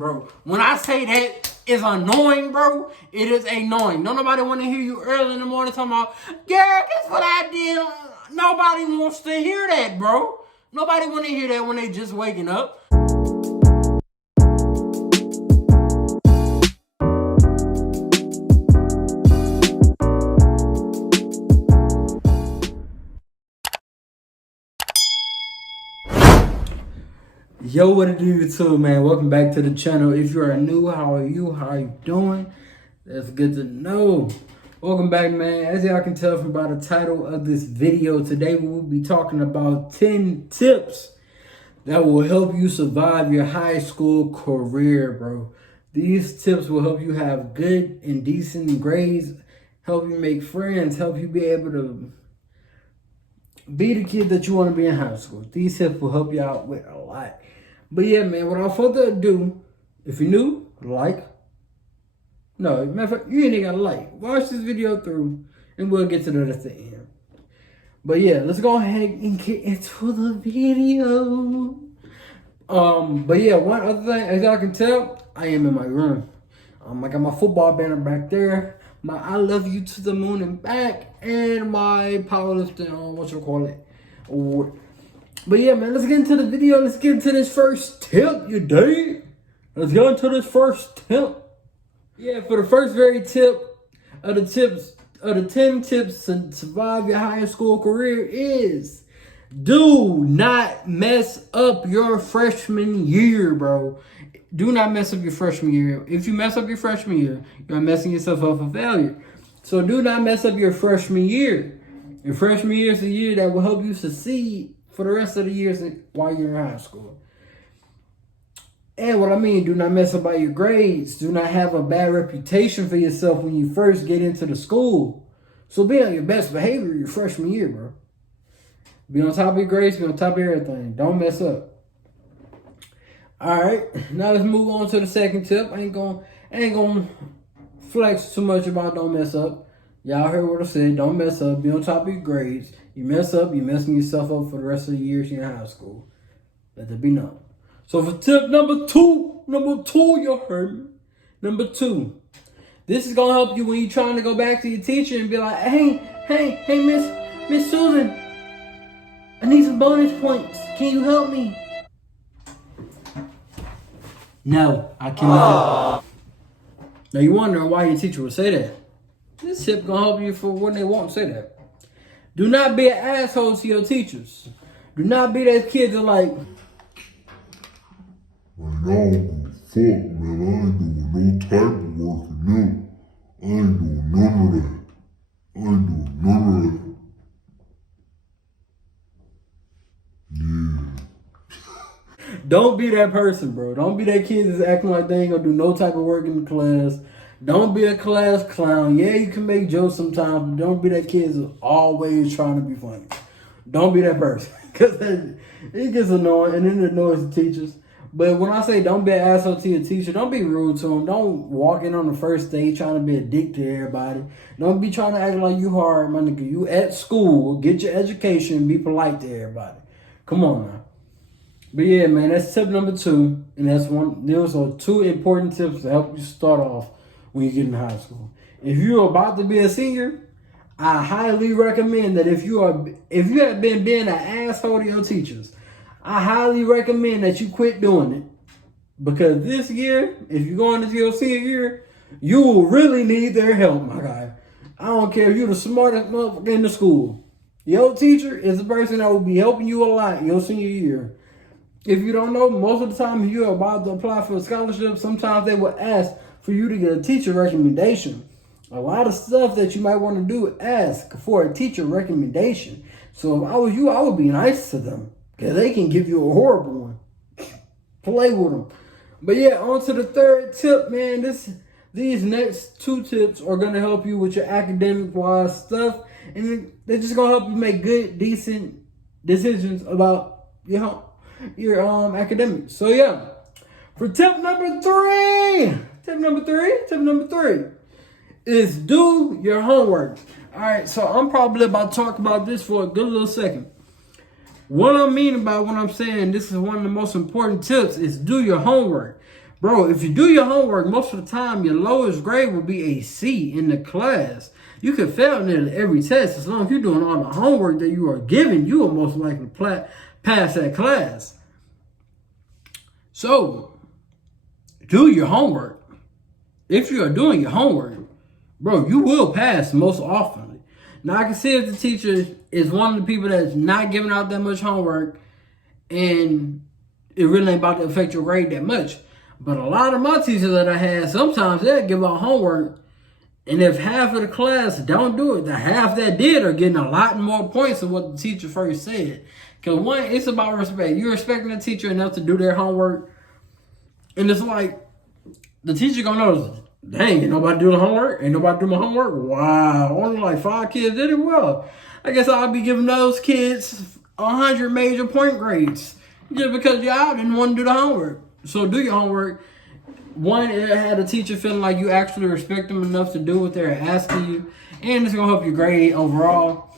Bro, when I say that is annoying, bro, it is annoying. Don't nobody want to hear you early in the morning talking about, yeah, guess what I did? Nobody wants to hear that, bro. Nobody want to hear that when they just waking up. Yo, what it do, YouTube, man? Welcome back to the channel. If you are new, how are you? How are you doing? That's good to know. Welcome back, man. As y'all can tell from by the title of this video, today we will be talking about 10 tips that will help you survive your high school career, bro. These tips will help you have good and decent grades, help you make friends, help you be able to be the kid that you want to be in high school. These tips will help you out with a lot. But yeah, man, without further ado, if you're new, like. No, matter of fact, you ain't got to like. Watch this video through, and we'll get to that at the end. But yeah, let's go ahead and get into the video. But yeah, one other thing, as y'all can tell, I am in my room. I got my football banner back there, my I love you to the moon and back, and my powerlifting, award. But yeah, man, let's get into the video. Let's get into this first tip, you dig? Let's go into this first tip. Yeah, for the first very tip of the 10 tips to survive your high school career is do not mess up your freshman year, bro. Do not mess up your freshman year. If you mess up your freshman year, you're messing yourself up for failure. So do not mess up your freshman year. Your freshman year is the year that will help you succeed for the rest of the years while you're in high school. And what I mean, do not mess up by your grades. Do not have a bad reputation for yourself when you first get into the school. So be on your best behavior your freshman year, bro. Be on top of your grades, be on top of everything. Don't mess up. Alright, now let's move on to the second tip. I ain't gonna flex too much about don't mess up. Y'all heard what I said. Don't mess up. Be on top of your grades. You mess up, you're messing yourself up for the rest of the years in high school. Let that be known. So for tip number two, you heard me. Number 2. This is gonna help you when you're trying to go back to your teacher and be like, hey, Miss Susan, I need some bonus points. Can you help me? No, I cannot. Now you wondering why your teacher would say that. This tip gonna help you for when they won't say that. Do not be an asshole to your teachers. Do not be that kid that like, y'all gonna fuck, man. I ain't doing no type of work for them. I ain't doing none of that. Yeah. Don't be that person, bro. Don't be that kid that's acting like they ain't gonna do no type of work in the class. Don't be a class clown. Yeah, you can make jokes sometimes, but don't be that kid that's always trying to be funny. Don't be that person. Because it gets annoying and then it annoys the teachers. But when I say don't be an asshole to your teacher, don't be rude to them. Don't walk in on the first day trying to be a dick to everybody. Don't be trying to act like you hard, my nigga. You at school, get your education, be polite to everybody. Come on now. But yeah, man, that's tip number 2. And that's one. Those are 2 important tips to help you start off when you get in high school. If you're about to be a senior, I highly recommend that if you have been being an asshole to your teachers, I highly recommend that you quit doing it. Because this year, if you're going into your senior year, you will really need their help, my guy. I don't care if you're the smartest motherfucker in the school. Your teacher is the person that will be helping you a lot your senior year. If you don't know, most of the time you're about to apply for a scholarship, sometimes they will ask for you to get a teacher recommendation. A lot of stuff that you might want to do, ask for a teacher recommendation. So if I was you, I would be nice to them. Because they can give you a horrible one. Play with them. But yeah, on to the third tip, man. These next 2 tips are going to help you with your academic-wise stuff. And they're just going to help you make good, decent decisions about your academics. So yeah, for tip number 3 is do your homework. All right, so I'm probably about to talk about this for a good little second. What I mean about what I'm saying, this is one of the most important tips, is do your homework. Bro, if you do your homework, most of the time, your lowest grade will be a C in the class. You can fail nearly every test. As long as you're doing all the homework that you are given, you will most likely pass that class. So, do your homework. If you are doing your homework, bro, you will pass most often. Now, I can see if the teacher is one of the people that's not giving out that much homework and it really ain't about to affect your grade that much. But a lot of my teachers that I had, sometimes they'll give out homework, and if half of the class don't do it, the half that did are getting a lot more points than what the teacher first said. Because one, it's about respect. You're respecting the teacher enough to do their homework, and it's like, the teacher gonna notice, dang, ain't nobody do the homework? Ain't nobody do my homework? Wow, only like 5 kids did it? Well, I guess I'll be giving those kids 100 major point grades just because y'all didn't want to do the homework. So do your homework. One, it had a teacher feeling like you actually respect them enough to do what they're asking you, and it's gonna help your grade overall.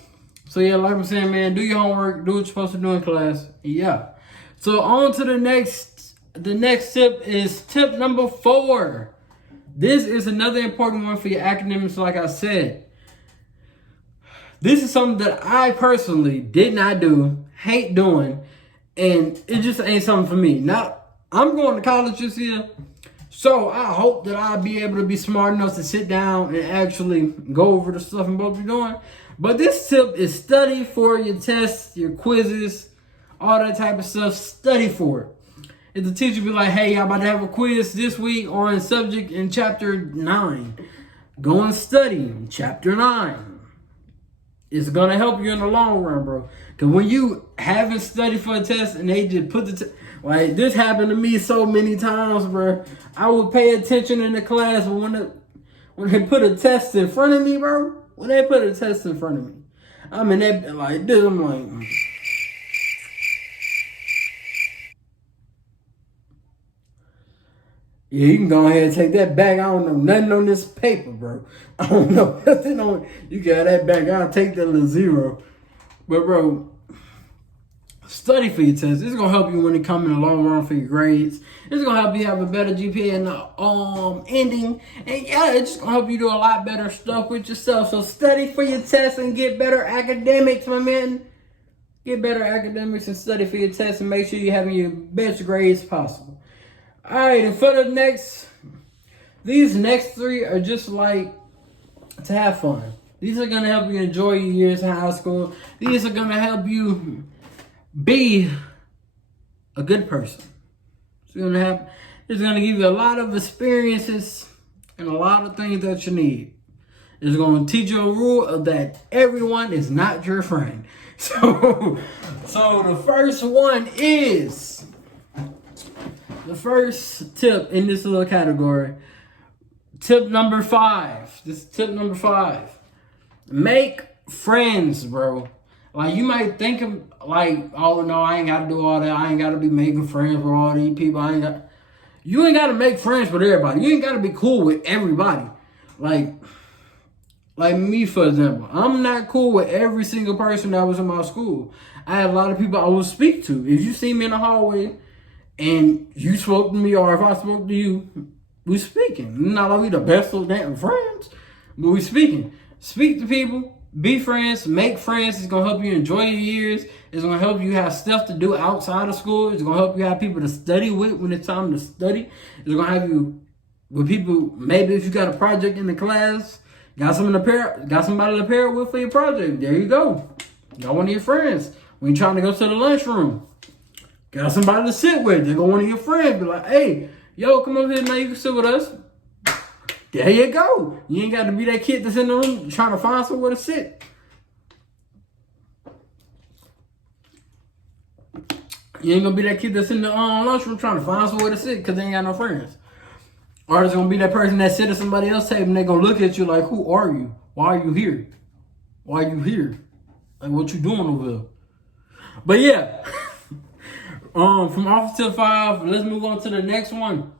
So yeah, like I'm saying, man, do your homework, do what you're supposed to do in class. Yeah. So on to the next tip is tip number 4. This is another important one for your academics, like I said. This is something that I personally did not do, hate doing, and it just ain't something for me. Now, I'm going to college this year, so I hope that I'll be able to be smart enough to sit down and actually go over the stuff I'm supposed to be doing. But this tip is study for your tests, your quizzes, all that type of stuff. Study for it. If the teacher be like, hey, y'all about to have a quiz this week on subject in chapter 9, go and study in chapter 9. It's going to help you in the long run, bro. Because when you haven't studied for a test and they just put the like, this happened to me so many times, bro. I would pay attention in the class, but when they put a test in front of me, bro, when they put a test in front of me, I mean, they like this, I'm like, yeah, you can go ahead and take that back. I don't know nothing on this paper, bro. I don't know nothing on. You got that back. I'll take that little 0. But, bro, study for your test. It's gonna help you when it comes in the long run for your grades. It's gonna help you have a better GPA in the ending. And yeah, it's just gonna help you do a lot better stuff with yourself. So study for your tests and get better academics, my man. Get better academics and study for your tests and make sure you're having your best grades possible. All right, and for these next 3 are just like to have fun. These are gonna help you enjoy your years in high school. These are gonna help you be a good person. It's gonna give you a lot of experiences and a lot of things that you need. It's gonna teach you a rule that everyone is not your friend. So the first one is the first tip in this little category. Tip number 5. This is tip number 5. Make friends, bro. Like, you might think of, like, oh, no, I ain't got to do all that. I ain't got to be making friends with all these people. You ain't got to make friends with everybody. You ain't got to be cool with everybody. Like me, for example. I'm not cool with every single person that was in my school. I had a lot of people I would speak to. If you see me in the hallway and you spoke to me, or if I spoke to you, we speaking. Not like we the best of damn friends, but we speaking. Speak to people, be friends, make friends. It's gonna help you enjoy your years. It's gonna help you have stuff to do outside of school. It's gonna help you have people to study with when it's time to study. It's gonna have you with people. Maybe if you got a project in the class, got somebody to pair with for your project. There you go. Got one of your friends. When you're trying to go to the lunchroom, got somebody to sit with. They go one of your friends. Be like, hey, yo, come over here now. You can sit with us. There you go. You ain't got to be that kid that's in the room trying to find somewhere to sit. You ain't going to be that kid that's in the lunchroom trying to find somewhere to sit because they ain't got no friends. Or it's going to be that person that sit at somebody else's table and they going to look at you like, who are you? Why are you here? Why are you here? Like, what you doing over there? But yeah. From off to 5, let's move on to the next one.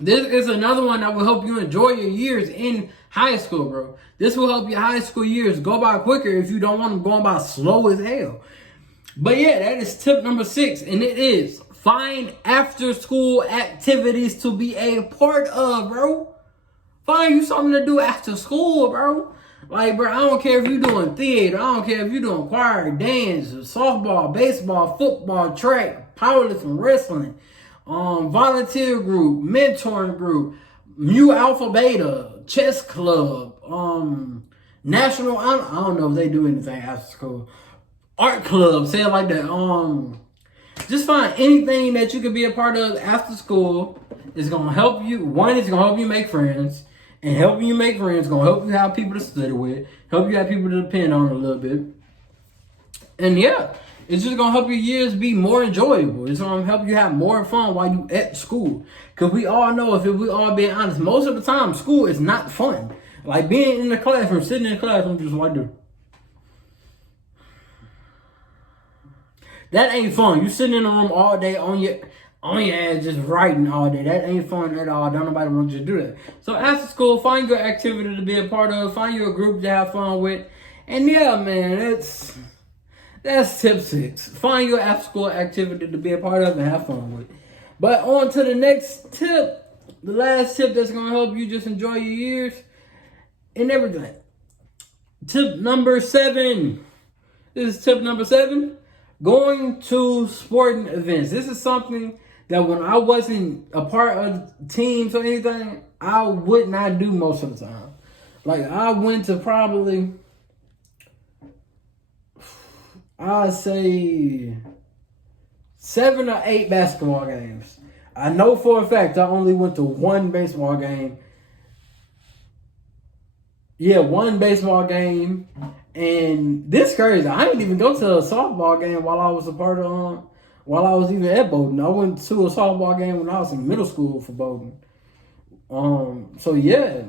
This is another one that will help you enjoy your years in high school, bro. This will help your high school years go by quicker if you don't want them going by slow as hell. But yeah, that is tip number 6, and it is Find after school activities to be a part of, bro. Find you something to do after school, bro. Like, bro, I don't care if you're doing theater. I don't care if you're doing choir, dance, softball, baseball, football, track, powerlifting, wrestling, volunteer group, mentoring group, Mu Alpha Beta, chess club, national, I don't know if they do anything after school. Art club, say it like that. Just find anything that you could be a part of after school. It's gonna help you. One, it's gonna help you make friends. And helping you make friends is gonna help you have people to study with, help you have people to depend on a little bit. And yeah, it's just gonna help your years be more enjoyable. It's gonna help you have more fun while you at school. Cause we all know, if we all being honest, most of the time school is not fun. Like being in the classroom, sitting in the classroom just like this. That ain't fun. You sitting in the room all day on your ass just writing all day. That ain't fun at all. Don't nobody want you to do that. So after school, find your activity to be a part of. Find you a group to have fun with. And yeah, man, that's tip 6. Find your after school activity to be a part of and have fun with. But on to the next tip. The last tip that's going to help you just enjoy your years and everything. Tip number 7. This is tip number 7. Going to sporting events. This is something that when I wasn't a part of teams or anything, I would not do most of the time. Like, I went to probably, I'd say 7 or 8 basketball games. I know for a fact I only went to 1 baseball game. Yeah, 1 baseball game. And this crazy. I didn't even go to a softball game while I was while I was even at Bowdoin. I went to a softball game when I was in middle school for Bowdoin. So yeah,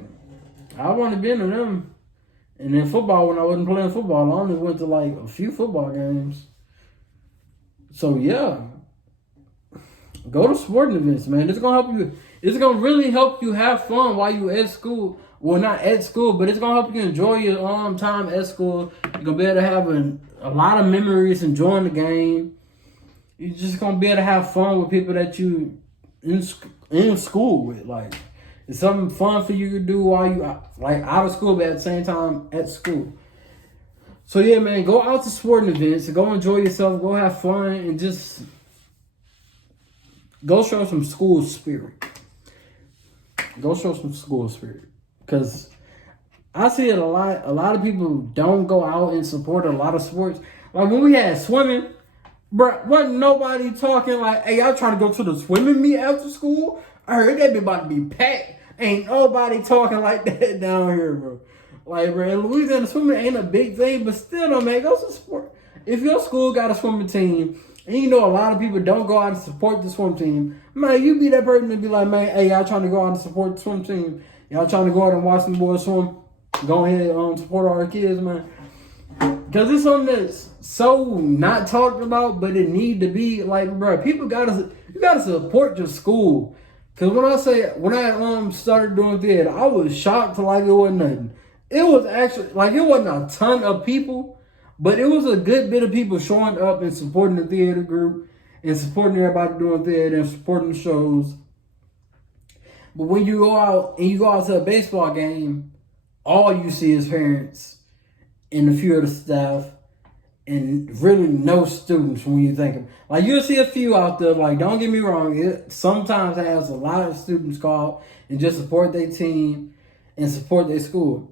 I wanted to be into them. And then football, when I wasn't playing football, I only went to like a few football games. So yeah, go to sporting events, man. It's gonna help you. It's gonna really help you have fun while you at school. Well, not at school, but it's gonna help you enjoy your time at school. You're gonna be able to have a lot of memories enjoying the game. You're just gonna be able to have fun with people that you in school with. Like, it's something fun for you to do while you like out of school, but at the same time at school. So yeah, man, go out to sporting events, go enjoy yourself, go have fun, and just go show some school spirit. Go show some school spirit. Because I see it a lot. A lot of people don't go out and support a lot of sports. Like when we had swimming, bro, wasn't nobody talking like, hey, y'all trying to go to the swimming meet after school? I heard that be about to be packed. Ain't nobody talking like that down here, bro. Like, bro, in Louisiana, swimming ain't a big thing, but still, though, man, go to sport. If your school got a swimming team, and you know a lot of people don't go out and support the swim team, man, you be that person to be like, man, hey, y'all trying to go out and support the swim team. Y'all trying to go out and watch them boys swim. Go ahead and support our kids, man. Because it's something that's so not talked about, but it need to be. Like, bro, you gotta support your school. Because when I started doing theater, I was shocked to like it wasn't nothing. It was actually, like, it wasn't a ton of people, but it was a good bit of people showing up and supporting the theater group and supporting everybody doing theater and supporting the shows. But when you go out to a baseball game, all you see is parents and a few of the staff and really no students when you think of it. Like, you'll see a few out there, like, don't get me wrong, it sometimes has a lot of students call and just support their team and support their school.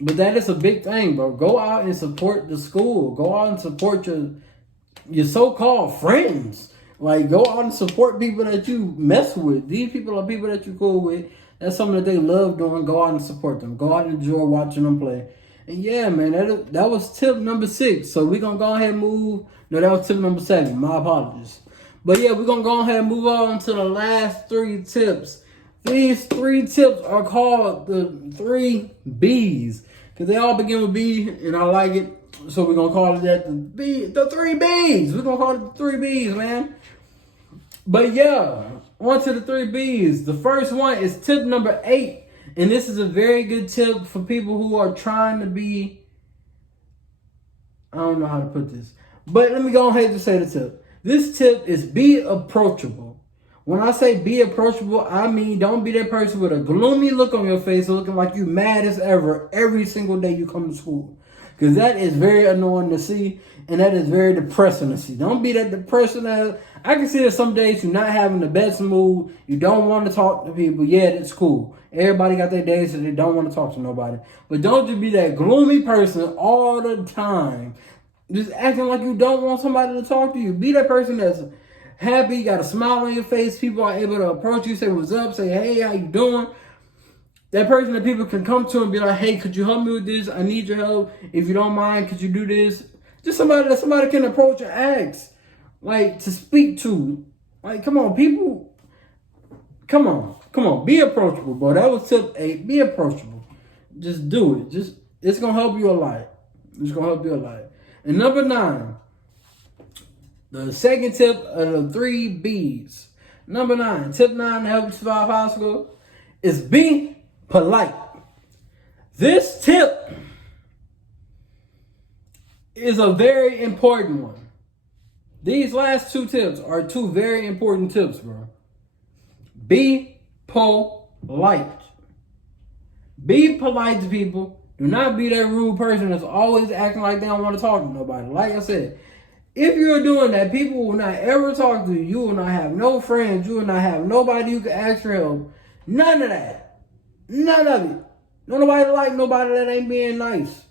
But that is a big thing, bro. Go out and support the school. Go out and support your so-called friends. Like, go out and support people that you mess with. These people are people that you cool with. That's something that they love doing. Go out and support them. Go out and enjoy watching them play. And yeah, man, that was tip number 6. So we're going to go ahead and move. No, that was tip number 7. My apologies. But yeah, we're going to go ahead and move on to the last 3 tips. These 3 tips are called the 3 B's. Because they all begin with B, and I like it. So we're going to call it that, the 3 B's. We're going to call it the 3 B's, man. But yeah, on to the 3 B's. The first one is tip number 8. And this is a very good tip for people who are trying to be, I don't know how to put this. But let me go ahead and say the tip. This tip is be approachable. When I say be approachable, I mean don't be that person with a gloomy look on your face looking like you mad as ever every single day you come to school. Because that is very annoying to see, and that is very depressing to see. Don't be that depressing ass. I can see that some days you're not having the best mood. You don't want to talk to people. Yeah, that's cool. Everybody got their days that they don't want to talk to nobody. But don't just be that gloomy person all the time. Just acting like you don't want somebody to talk to you. Be that person that's happy, got a smile on your face. People are able to approach you, say what's up, say, hey, how you doing? That person that people can come to and be like, hey, could you help me with this? I need your help. If you don't mind, could you do this? Just somebody that somebody can approach and ask. Like, to speak to. Like, come on, people. Come on. Be approachable, bro. That was tip 8. Be approachable. Just do it. It's going to help you a lot. It's going to help you a lot. And number 9. The second tip of the 3 B's. Number 9. Tip 9 to help you survive high school is be polite. This tip is a very important one. These last 2 tips are 2 very important tips, bro. Be polite. Be polite to people. Do not be that rude person that's always acting like they don't want to talk to nobody. Like I said, if you're doing that, people will not ever talk to you. You will not have no friends. You will not have nobody you can ask for help. None of that. None of it. Nobody like nobody that ain't being nice.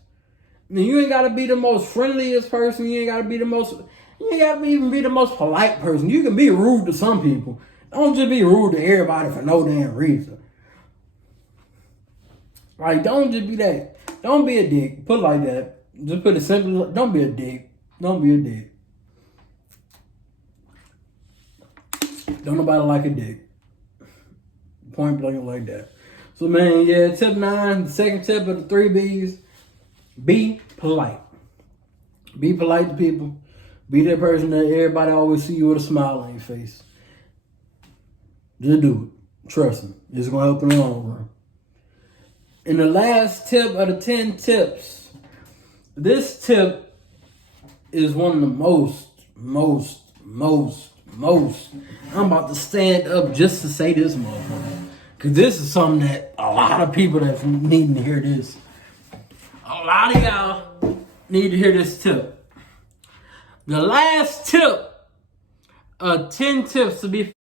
I mean, you ain't got to be the most friendliest person. You ain't got to be the most... You ain't got to even be the most polite person. You can be rude to some people. Don't just be rude to everybody for no damn reason. Like, don't just be that. Don't be a dick. Put it like that. Just put it simply. Don't be a dick. Don't be a dick. Don't nobody like a dick. Point blank like that. So, man, yeah, tip 9, the second tip of the 3 B's, be polite. Be polite to people. Be that person that everybody always see you with a smile on your face. Just do it. Trust me. It's going to help in the long run. And the last tip of the 10 tips. This tip is one of the most. I'm about to stand up just to say this motherfucker. Because this is something that a lot of people that's needing to hear this. A lot of y'all need to hear this tip. The last tip of 10 tips to be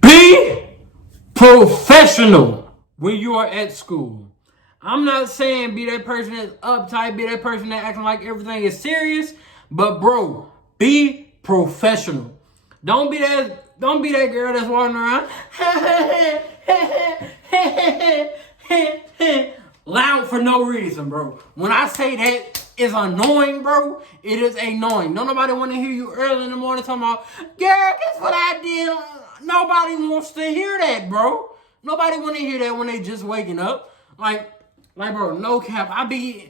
be professional when you are at school. I'm not saying be that person that's uptight, be that person that acting like everything is serious, but bro, be professional. Don't be that girl that's walking around loud for no reason, bro. When I say that is annoying, bro, it is annoying. Don't nobody want to hear you early in the morning talking about, girl, guess what I did? Nobody wants to hear that, bro. Nobody want to hear that when they just waking up. Like, bro, no cap. I be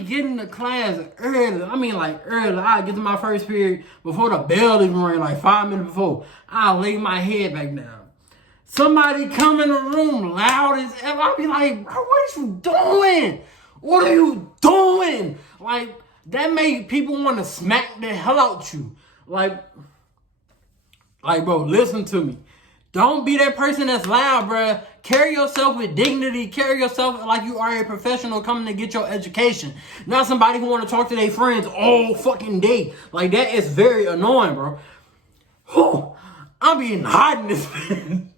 getting to class early. I mean, like, early. I get to my first period before the bell even ring, like 5 minutes before. I lay my head back down. Somebody come in the room loud as ever. I be like, bro, what are you doing? What are you doing? Like, that made people want to smack the hell out you. Like, bro, listen to me. Don't be that person that's loud, bro. Carry yourself with dignity. Carry yourself like you are a professional coming to get your education. Not somebody who want to talk to their friends all fucking day. Like, that is very annoying, bro. Whew. I'm being hot in this man.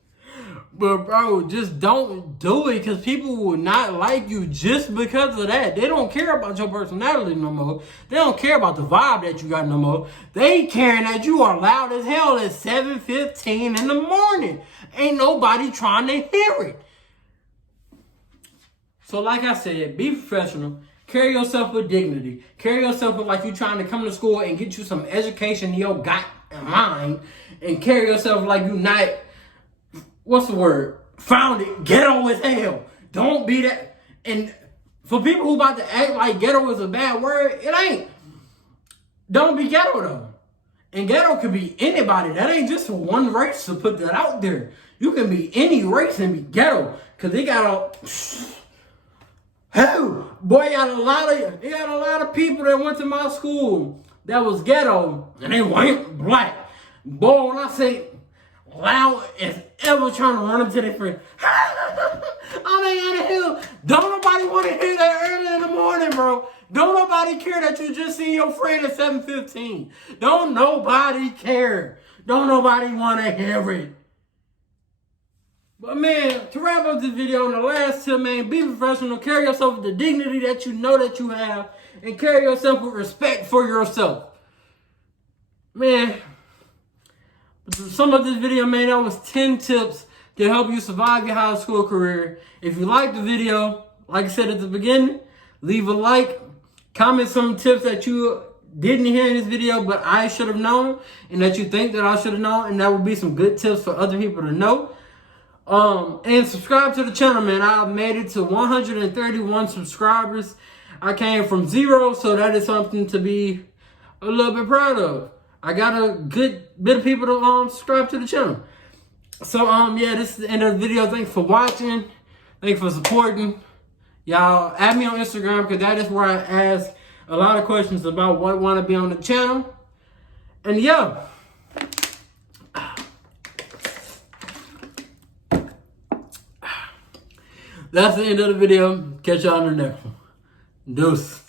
But, bro, just don't do it because people will not like you just because of that. They don't care about your personality no more. They don't care about the vibe that you got no more. They caring that you are loud as hell at 7:15 in the morning. Ain't nobody trying to hear it. So, like I said, be professional. Carry yourself with dignity. Carry yourself with like you trying to come to school and get you some education in your gut and mind. And carry yourself like you not... What's the word? Found it. Ghetto as hell. Don't be that. And for people who about to act like ghetto is a bad word, it ain't. Don't be ghetto though. And ghetto could be anybody. That ain't just one race to put that out there. You can be any race and be ghetto. Cause they got Who? Boy, he got a lot of people that went to my school that was ghetto, and they weren't black. Boy, when I say loud as ever trying to run up to their friend, oh my God, hell, don't nobody want to hear that early in the morning, bro. Don't nobody care that you just see your friend at 7:15. Don't nobody care. Don't nobody want to hear it. But man, to wrap up this video on the last tip, man, be professional, carry yourself with the dignity that you know that you have, and carry yourself with respect for yourself. Man, to sum up this video, man, that was 10 tips to help you survive your high school career. If you liked the video, like I said at the beginning, leave a like, comment some tips that you didn't hear in this video, but I should have known, and that you think that I should have known, and that would be some good tips for other people to know. And subscribe to the channel, man. I made it to 131 subscribers. I came from 0, so that is something to be a little bit proud of. I got a good bit of people to subscribe to the channel. So yeah, this is the end of the video. Thanks for watching. Thanks for supporting. Y'all add me on Instagram, because that is where I ask a lot of questions about what want to be on the channel. And yeah. That's the end of the video. Catch y'all in the next one. Deuce.